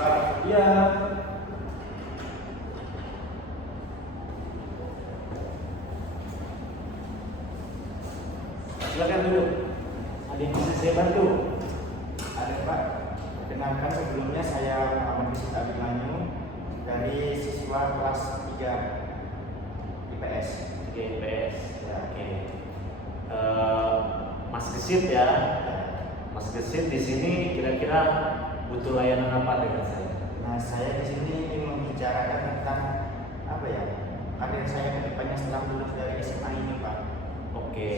Pak. Iya. Silakan duduk. Ada yang bisa saya bantu? Ada Pak. Perkenalkan sebelumnya saya Muhammad Gesit Abimanyu dari siswa kelas 3 IPS. IPS. Ya. Oke. Mas Gesit ya. Mas Gesit di sini kira-kira butuh layanan apa dengan saya? Nah, saya di sini ingin membicarakan tentang apa ya? Karir saya ke depannya setelah lulus dari SMA ini, Pak. Oke.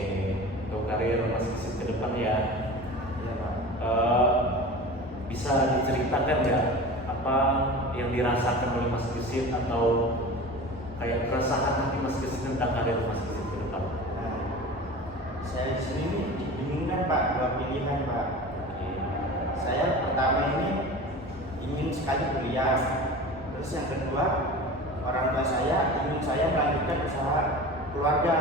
Untuk karir Mas Gesit ke depan ya. Iya, Pak. Bisa diceritakan ya apa yang dirasakan oleh Mas Gesit atau kayak keresahan hati Mas Gesit tentang karir Mas Gesit ke depan? Nah, saya di sini nih dibingungkan, Pak, dua pilihan, Pak. Saya pertama ini ingin sekali kuliah, terus yang kedua orang tua saya ingin saya melanjutkan usaha keluarga.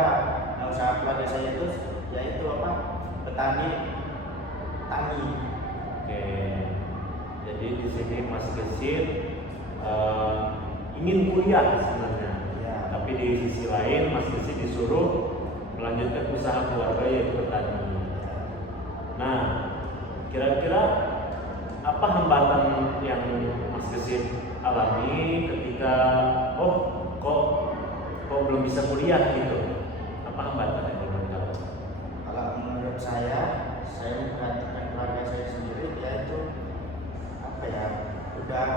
Nah, usaha keluarga saya itu yaitu apa? Petani tani. Oke. Jadi di sini Mas Gesit ingin kuliah sebenarnya. Ya. Tapi di sisi lain Mas Gesit disuruh melanjutkan usaha keluarga yaitu bertani. Nah, kira-kira apa hambatan yang Mas Gesit alami ketika kok belum bisa kuliah gitu? Apa hambatan yang belum dialami? Kalau menurut saya memperhatikan keluarga saya sendiri, yaitu apa ya? Udah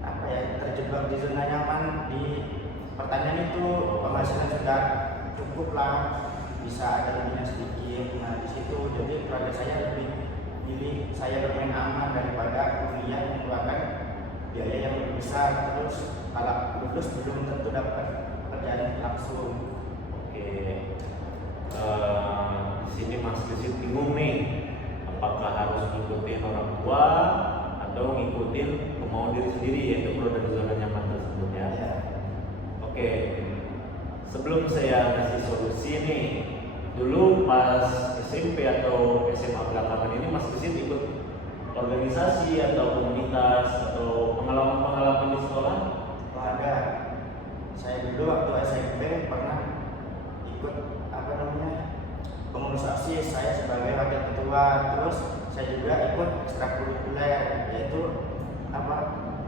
apa ya? Terjebak di zona nyaman di pertanian itu, penghasilan sudah cukup lah, bisa ada lebihnya sedikit. Nah, di situ jadi keluarga saya lebih milih saya bermain aman daripada kuliah yang mengeluarkan biaya yang lebih besar. Terus kalau lulus belum tentu dapat pekerjaan langsung. Oke. Di sini Mas Gesit bingung nih, apakah harus ngikutin orang tua atau ngikutin kemauan diri sendiri yaitu keluar dari zona nyaman tersebut ya. Ya. Oke. Sebelum saya kasih solusi nih, dulu pas SMP atau SMA belakangan ini Mas Gesit ikut organisasi atau komunitas atau pengalaman-pengalaman di sekolah? Oh, ada. Saya dulu waktu SMP pernah ikut pengurus OSIS, saya sebagai wakil ketua. Terus saya juga ikut ekstrakurikuler yaitu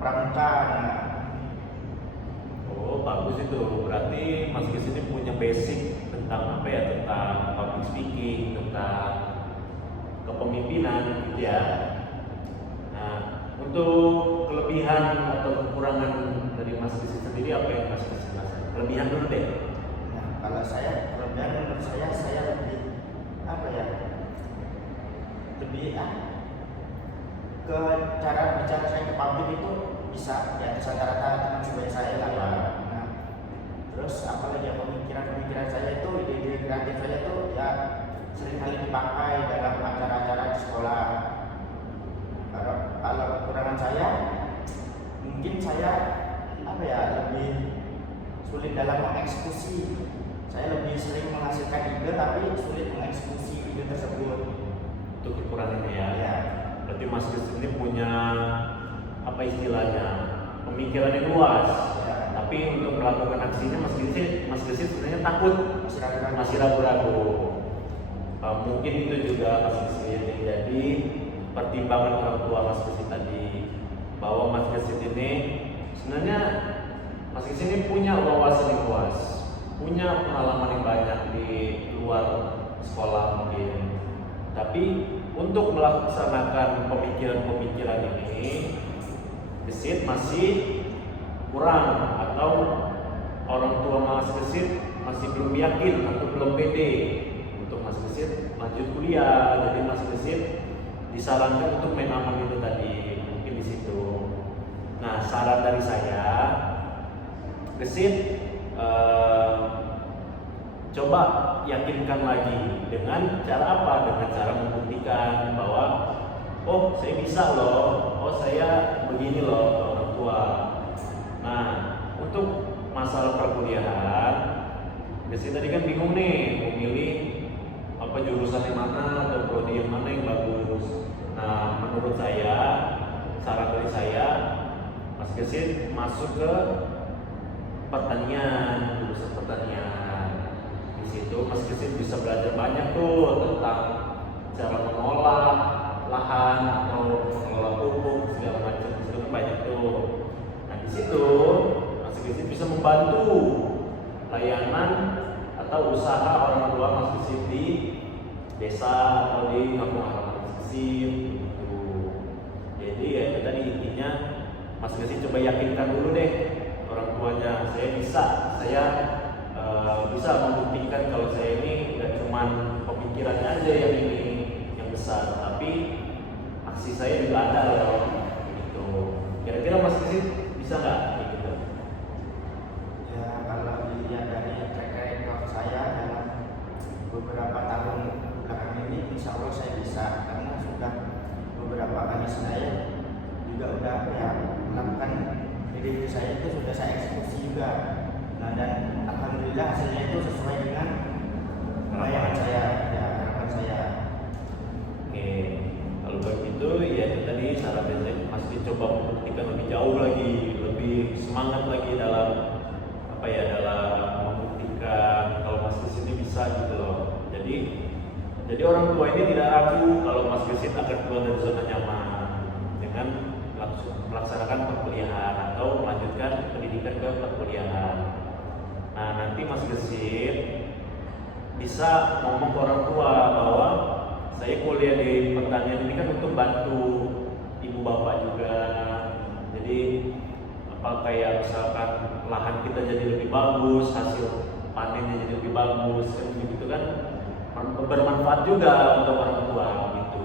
pramuka. Oh, bagus itu. Berarti Mas Gesit ini punya basic tentang apa ya? Tentang public speaking, tentang kepemimpinan gitu ya. Nah, untuk kelebihan atau kekurangan dari Mas Gesit sendiri apa yang Mas Gesit rasakan? Kelebihan dulu deh. Nah, kalau saya kelebihan menurut saya lebih ke cara bicara saya ke publik itu bisa di atas rata-rata teman sebaya saya lah, Pak. Nah, terus apalagi pemikiran saya itu, ide-ide kreatif saya itu ya sering kali dipakai dalam acara-acara di sekolah. Kalau kekurangan saya mungkin saya lebih sulit dalam mengeksekusi. Saya lebih sering menghasilkan ide tapi sulit mengeksekusi ide tersebut. Itu kekurangannya ya. Ya. Berarti Mas Gesit ini punya apa istilahnya? Pemikiran yang luas. Ya. Tapi untuk melakukan aksinya Mas Gesit sebenarnya takut, masih ragu-ragu. Mungkin itu juga Mas Gesit yang jadi pertimbangan orang tua Mas Gesit tadi, bahwa Mas Gesit ini sebenarnya Mas Gesit ini punya wawasan yang luas, punya pengalaman yang banyak di luar sekolah mungkin. Tapi untuk melaksanakan pemikiran-pemikiran ini, Gesit masih kurang, atau orang tua Mas Gesit masih belum yakin atau belum pede untuk Mas Gesit lanjut kuliah. Jadi Mas Gesit disarankan untuk main aman itu tadi, mungkin di situ. Nah, saran dari saya, Gesit coba yakinkan lagi dengan cara apa? Dengan cara membuktikan bahwa saya bisa loh, saya begini loh ke orang tua. Nah, untuk masalah perkuliahan, Gesit tadi kan bingung nih mau milih jurusan yang mana atau prodi yang mana yang bagus. Nah, menurut saya, saran dari saya Gesit masuk ke pertanian, jurusan pertanian. Di situ Mas Gesit bisa belajar banyak tuh tentang cara mengolah lahan atau mengolah pupuk segala macam. Di situ kan banyak tuh. Nah di situ Mas Gesit bisa membantu layanan atau usaha orang tua Mas Gesit di desa atau di kampung halaman Mas Gesit gitu. Jadi ya itu tadi intinya Mas Gesit coba yakinkan dulu deh orang tuanya, saya bisa membuktikan kalau saya ini nggak cuma pemikirannya aja yang ini yang besar, tapi aksi saya juga ada loh gitu. Kira-kira Mas Gesit bisa nggak gitu? Ya kalau dilihat dari track record saya dalam beberapa tahun belakangan ini, insya Allah saya bisa, karena sudah beberapa kali saya juga udah ya melakukan diri saya itu sudah saya eksekusi juga. Nah dan alhamdulillah hasilnya itu sesuai dengan bayangan saya, ya harapan saya. Oke, kalau begitu ya itu tadi sarannya saya masih coba membuktikan lebih jauh lagi, lebih semangat lagi dalam dalam membuktikan kalau Mas Gesit ini bisa gitu loh. Jadi orang tua ini tidak ragu kalau Mas Gesit akan keluar dari zona nyaman dengan melaksanakan perkuliahan atau melanjutkan pendidikan ke perkuliahan. Nah nanti Mas Gesit bisa ngomong ke orang tua bahwa saya kuliah di pertanian ini kan untuk bantu ibu bapak juga. Jadi kayak misalkan lahan kita jadi lebih bagus, hasil panennya jadi lebih bagus, kan begitu kan bermanfaat juga untuk orang tua gitu.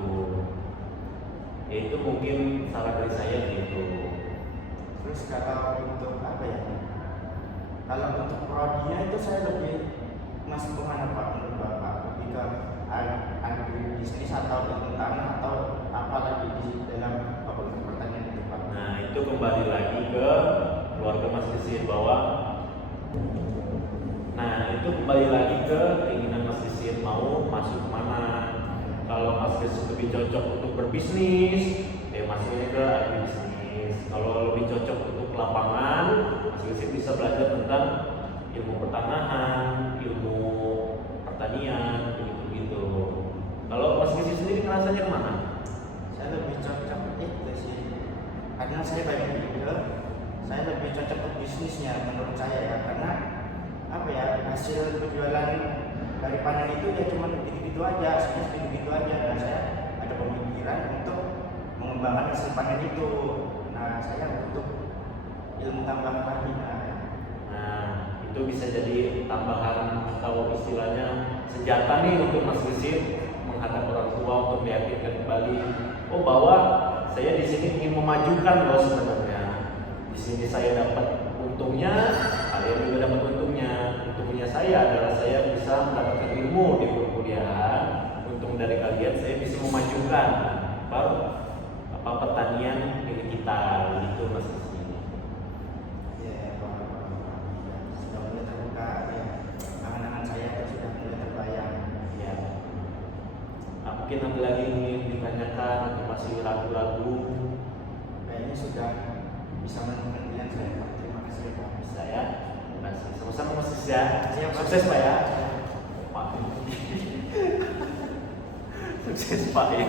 Ya itu mungkin saran dari saya gitu. Terus kalau untuk kalau untuk prodinya itu saya lebih masuk kemana Pak menurut Bapak? Lebih ke agribisnis atau ilmu tanah atau apa lagi di dalam fakultas pertanian itu Pak? Nah itu kembali lagi ke keluarga Mas Gesit itu kembali lagi ke keinginan Mas Gesit mau masuk kemana. Kalau Mas Gesit lebih cocok untuk berbisnis, ya masuknya ke agribisnis. Kalau lebih cocok untuk lapangan, Mas Gesit bisa belajar tentang ilmu pertanahan, ilmu pertanian, begitu. Kalau Mas Gesit sendiri ngerasanya kemana? Saya lebih cocok itu sih, karena saya banyak ide. Saya lebih cocok ke bisnisnya menurut saya ya, karena hasil penjualan dari panen itu ya cuma gitu-gitu aja, segitu aja. Dan saya ada pemikiran untuk mengembangkan hasil panen itu. Nah saya butuh ilmu tambahan lagi. Nah itu bisa jadi tambahan atau istilahnya senjata nih untuk Mas Gesit menghadap orang tua untuk meyakinkan kembali, bahwa saya di sini ingin memajukan loh sebenarnya. Di sini saya dapat untungnya, kalian juga dapat untungnya. Untungnya saya adalah saya bisa mendapatkan ilmu di perkuliahan. Untung dari kalian saya bisa memajukan pertanian milik kita, gitu Mas Gesit. Ya, sudah mulai terbuka ya, angan-angan saya itu sudah mulai terbayang. Ya. Nah, mungkin ada lagi ingin ditanyakan atau masih ragu-ragu? Kayaknya sudah bisa menemukan pilihan saya Pak. Terima kasih Pak. Bisa ya. Terima kasih. Sama-sama Mas Gesit ya. Siap, Sukses Pak ya. Pak. Sukses Pak ya.